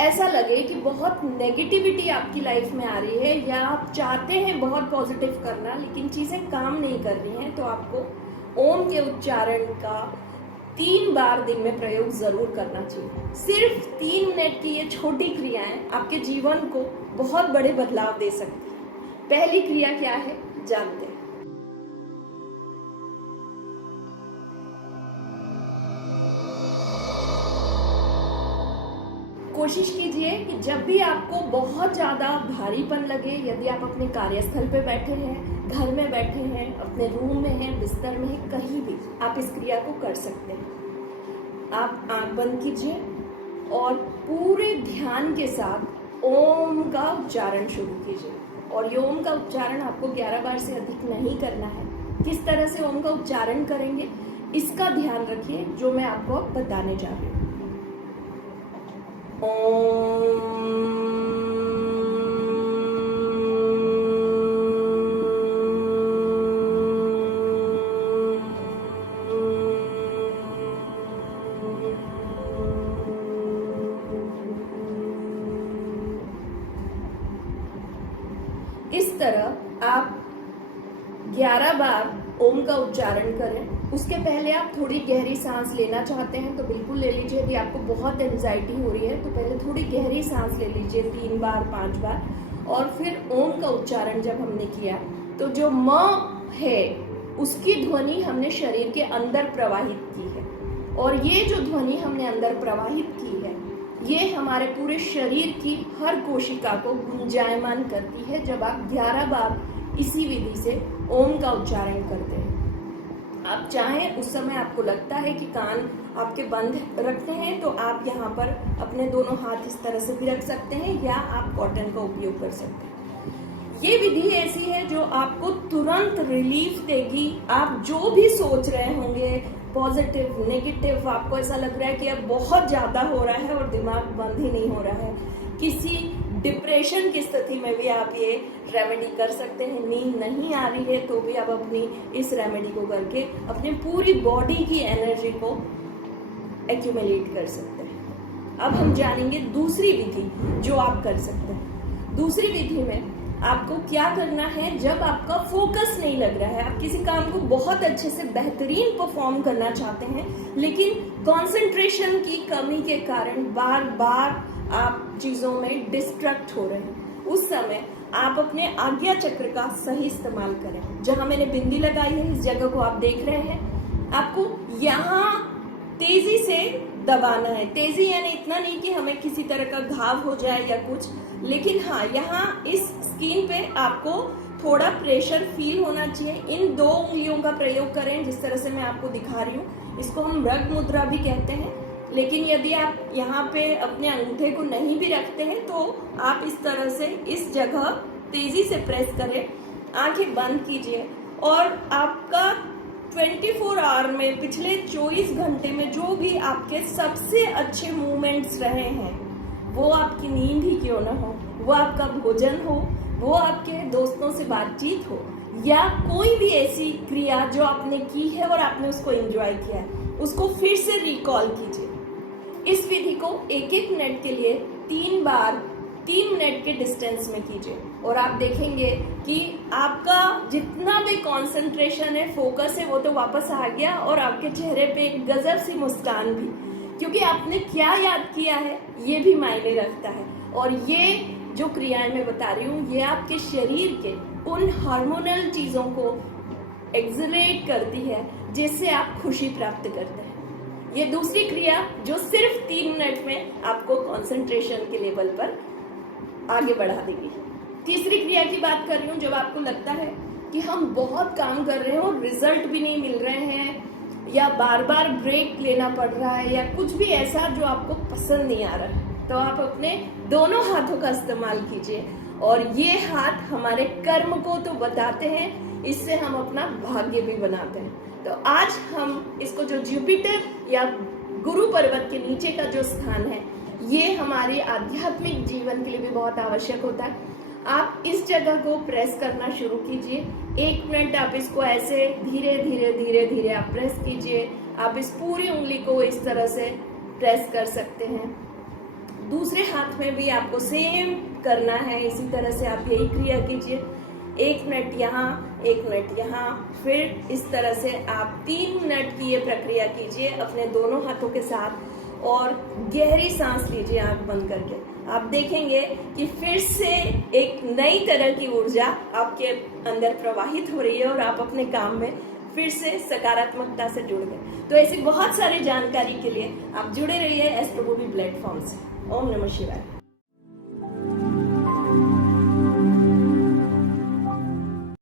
ऐसा लगे कि बहुत नेगेटिविटी आपकी लाइफ में आ रही है या आप चाहते हैं बहुत पॉजिटिव करना लेकिन चीज़ें काम नहीं कर रही हैं, तो आपको ओम के उच्चारण का 3 बार दिन में प्रयोग जरूर करना चाहिए। सिर्फ 3 मिनट की ये छोटी क्रियाएं आपके जीवन को बहुत बड़े बदलाव दे सकती हैं। पहली क्रिया क्या है जानते हैं। कोशिश कीजिए कि जब भी आपको बहुत ज़्यादा भारीपन लगे, यदि आप अपने कार्यस्थल पे बैठे हैं, घर में बैठे हैं, अपने रूम में हैं, बिस्तर में हैं, कहीं भी आप इस क्रिया को कर सकते हैं। आप आंख बंद कीजिए और पूरे ध्यान के साथ ओम का उच्चारण शुरू कीजिए। और ये ओम का उच्चारण आपको 11 बार से अधिक नहीं करना है। किस तरह से ओम का उच्चारण करेंगे इसका ध्यान रखिए, जो मैं आपको बताने जा रही हूँ। इस तरह आप 11 बार ओम का उच्चारण करें। उसके पहले आप थोड़ी गहरी सांस लेना चाहते हैं तो बिल्कुल ले लीजिए। यदि आपको बहुत एंजाइटी हो रही है तो पहले थोड़ी गहरी सांस ले लीजिए 3 बार 5 बार, और फिर ओम का उच्चारण जब हमने किया तो जो म है उसकी ध्वनि हमने शरीर के अंदर प्रवाहित की है, और ये जो ध्वनि हमने अंदर प्रवाहित की है ये हमारे पूरे शरीर की हर कोशिका को गुंजायमान करती है। जब आप 11 बार इसी विधि से ओम का उच्चारण करते हैं, आप चाहें उस समय आपको लगता है कि कान आपके बंद रखते हैं तो आप यहाँ पर अपने दोनों हाथ इस तरह से भी रख सकते हैं, या आप कॉटन का उपयोग कर सकते हैं। ये विधि ऐसी है जो आपको तुरंत रिलीफ देगी। आप जो भी सोच रहे होंगे पॉजिटिव नेगेटिव, आपको ऐसा लग रहा है कि अब बहुत ज्यादा हो रहा है और दिमाग बंद ही नहीं हो रहा है, किसी डिप्रेशन की स्थिति में भी आप ये रेमेडी कर सकते हैं। नींद नहीं आ रही है तो भी आप अपनी इस रेमेडी को करके अपनी पूरी बॉडी की एनर्जी को एक्यूमुलेट कर सकते हैं। अब हम जानेंगे दूसरी विधि जो आप कर सकते हैं। दूसरी विधि में आपको क्या करना है, जब आपका फोकस नहीं लग रहा है, आप किसी काम को बहुत अच्छे से बेहतरीन परफॉर्म करना चाहते हैं लेकिन कंसंट्रेशन की कमी के कारण बार बार आप चीजों में डिस्ट्रैक्ट हो रहे हैं, उस समय आप अपने आज्ञा चक्र का सही इस्तेमाल करें। जहां मैंने बिंदी लगाई है इस जगह को आप देख रहे हैं, आपको यहाँ तेजी से दबाना है। तेजी यानी इतना नहीं कि हमें किसी तरह का घाव हो जाए या कुछ, लेकिन हाँ यहाँ इस स्किन पे आपको थोड़ा प्रेशर फील होना चाहिए। इन 2 उंगलियों का प्रयोग करें जिस तरह से मैं आपको दिखा रही हूँ। इसको हम रग मुद्रा भी कहते हैं, लेकिन यदि आप यहाँ पे अपने अंगूठे को नहीं भी रखते हैं तो आप इस तरह से इस जगह तेजी से प्रेस करें, आंखें बंद कीजिए, और आपका 24 आवर में पिछले 24 घंटे में जो भी आपके सबसे अच्छे मूवमेंट्स रहे हैं, वो आपकी नींद ही क्यों ना हो, वो आपका भोजन हो, वो आपके दोस्तों से बातचीत हो, या कोई भी ऐसी क्रिया जो आपने की है और आपने उसको एंजॉय किया है, उसको फिर से रिकॉल कीजिए। इस विधि को 1-1 मिनट के लिए 3 बार 3 मिनट के डिस्टेंस में कीजिए, और आप देखेंगे कि आपका जितना भी कंसंट्रेशन है, फोकस है, वो तो वापस आ गया, और आपके चेहरे पे एक गजब सी मुस्कान भी, क्योंकि आपने क्या याद किया है ये भी मायने रखता है। और ये जो क्रियाएं मैं बता रही हूँ ये आपके शरीर के उन हार्मोनल चीजों को एक्सलेट करती है जिससे आप खुशी प्राप्त करते हैं। ये दूसरी क्रिया जो सिर्फ 3 मिनट में आपको कंसंट्रेशन के लेवल पर आगे बढ़ा देगी। तीसरी क्रिया की बात कर रही हूँ, जब आपको लगता है कि हम बहुत काम कर रहे हैं और रिजल्ट भी नहीं मिल रहे हैं, या बार बार ब्रेक लेना पड़ रहा है, या कुछ भी ऐसा जो आपको पसंद नहीं आ रहा है, तो आप अपने दोनों हाथों का इस्तेमाल कीजिए। और ये हाथ हमारे कर्म को तो बताते हैं, इससे हम अपना भाग्य भी बनाते हैं। तो आज हम इसको, जो जुपिटर या गुरु पर्वत के नीचे का जो स्थान है, ये हमारे आध्यात्मिक जीवन के लिए भी बहुत आवश्यक होता है। आप इस जगह को प्रेस करना शुरू कीजिए। 1 मिनट आप इसको ऐसे धीरे धीरे धीरे धीरे आप प्रेस कीजिए। आप इस पूरी उंगली को इस तरह से प्रेस कर सकते हैं। दूसरे हाथ में भी आपको सेम करना है। इसी तरह से आप यही क्रिया कीजिए, 1 मिनट यहाँ, 1 मिनट यहाँ, फिर इस तरह से आप 3 मिनट की ये प्रक्रिया कीजिए अपने दोनों हाथों के साथ, और गहरी सांस लीजिए आंख बंद करके। आप देखेंगे कि फिर से एक नई तरह की ऊर्जा आपके अंदर प्रवाहित हो रही है और आप अपने काम में फिर से सकारात्मकता से जुड़ गए। तो ऐसी बहुत सारी जानकारी के लिए आप जुड़े रहिए एस्ट्रो बॉबी प्लेटफॉर्म से। ओम नमः शिवाय।